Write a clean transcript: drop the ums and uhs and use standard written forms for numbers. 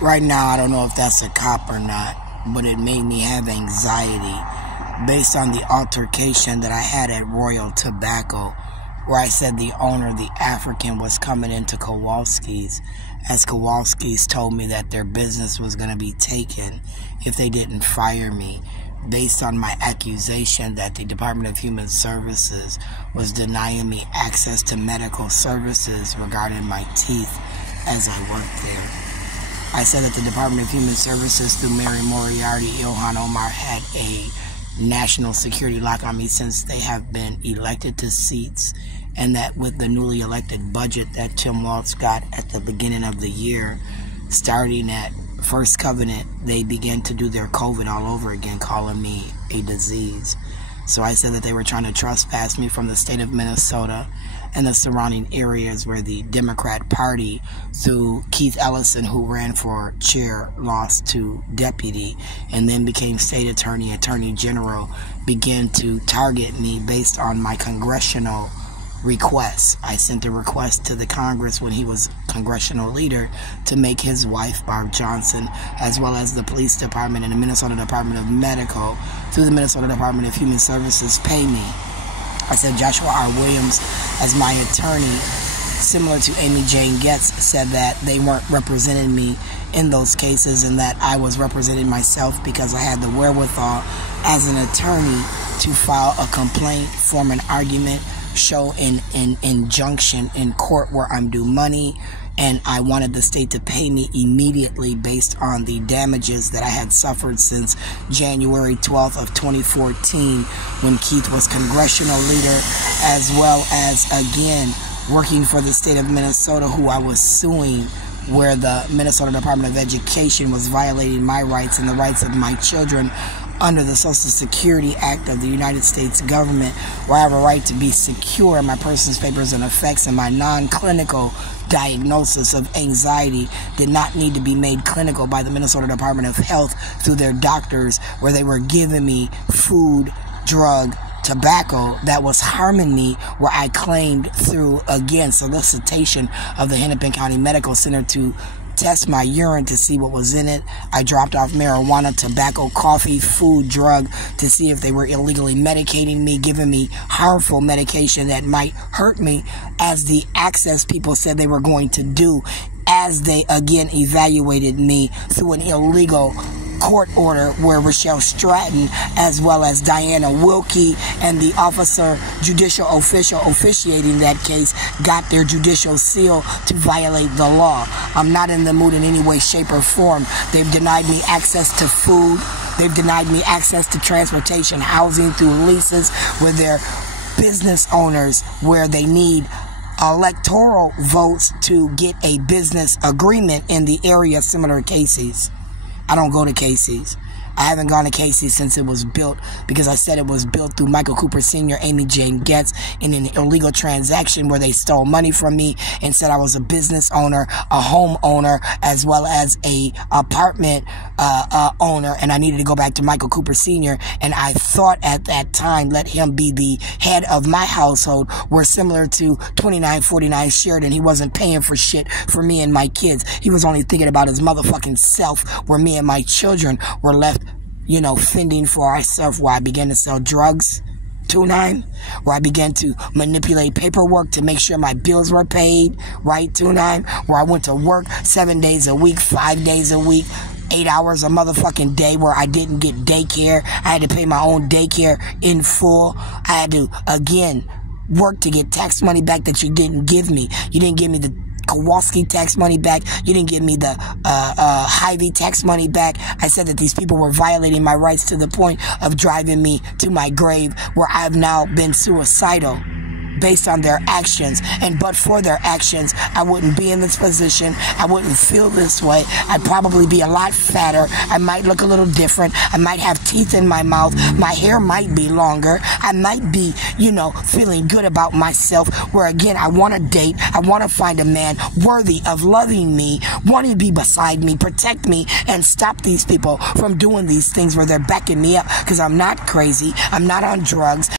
Right now, I don't know if that's a cop or not, but it made me have anxiety based on the altercation that I had at Royal Tobacco, where I said the owner, the African, was coming into Kowalski's, as Kowalski's told me that their business was going to be taken if they didn't fire me, based on my accusation that the Department of Human Services was denying me access to medical services regarding my teeth as I worked there. I said that the Department of Human Services, through Mary Moriarty, Ilhan Omar, had a national security lock on me since they have been elected to seats, and that with the newly elected budget that Tim Walz got at the beginning of the year, starting at First Covenant, they began to do their COVID all over again, calling me a disease. So I said that they were trying to trespass me from the state of Minnesota and the surrounding areas where the Democrat Party, through Keith Ellison, who ran for chair, lost to deputy, and then became state attorney, attorney general, began to target me based on my congressional requests. I sent a request to the Congress when he was congressional leader to make his wife, Barb Johnson, as well as the police department and the Minnesota Department of Medical, through the Minnesota Department of Human Services, pay me. I said Joshua R. Williams, as my attorney, similar to Amy Jane Getz, said that they weren't representing me in those cases and that I was representing myself because I had the wherewithal as an attorney to file a complaint, form an argument, show an injunction in court where I'm due money, and I wanted the state to pay me immediately based on the damages that I had suffered since January 12th of 2014 when Keith was congressional leader, as well as, again, working for the state of Minnesota, who I was suing, where the Minnesota Department of Education was violating my rights and the rights of my children under the Social Security Act of the United States government, where I have a right to be secure in my person's papers and effects, and my non-clinical diagnosis of anxiety did not need to be made clinical by the Minnesota Department of Health through their doctors, where they were giving me food, drug, tobacco that was harming me, where I claimed through, again, solicitation of the Hennepin County Medical Center to test my urine to see what was in it. I dropped off marijuana, tobacco, coffee, food, drug to see if they were illegally medicating me, giving me harmful medication that might hurt me, as the access people said they were going to do, as they again evaluated me through an illegal court order where Rochelle Stratton, as well as Diana Wilkie and the officer, judicial official officiating that case, got their judicial seal to violate the law. I'm not in the mood in any way, shape, or form. They've denied me access to food. They've denied me access to transportation, housing through leases where they're business owners, where they need electoral votes to get a business agreement in the area, similar to Casey's. I don't go to Casey's. I haven't gone to Casey's since it was built, because I said it was built through Michael Cooper Sr., Amy Jane Getz, in an illegal transaction where they stole money from me and said I was a business owner, a home owner, as well as a apartment owner, and I needed to go back to Michael Cooper Sr., and I thought at that time, let him be the head of my household, where similar to 2949 Sheridan, he wasn't paying for shit for me and my kids. He was only thinking about his motherfucking self, where me and my children were left, you know, fending for ourselves, where I began to sell drugs, 29, where I began to manipulate paperwork to make sure my bills were paid, right, 29, where I went to work 7 days a week, 5 days a week, 8 hours a motherfucking day, where I didn't get daycare. I had to pay my own daycare in full. I had to, again, work to get tax money back that you didn't give me. You didn't give me the Kowalski tax money back. You didn't give me the Hy-Vee tax money back. I said that these people were violating my rights to the point of driving me to my grave, where I've now been suicidal based on their actions. And but for their actions, I wouldn't be in this position. I wouldn't feel this way. I'd probably be a lot fatter. I might look a little different. I might have teeth in my mouth. My hair might be longer. I might be, you know, feeling good about myself, where again, I want to date. I want to find a man worthy of loving me, wanting to be beside me, protect me, and stop these people from doing these things where they're backing me up, because I'm not crazy. I'm not on drugs.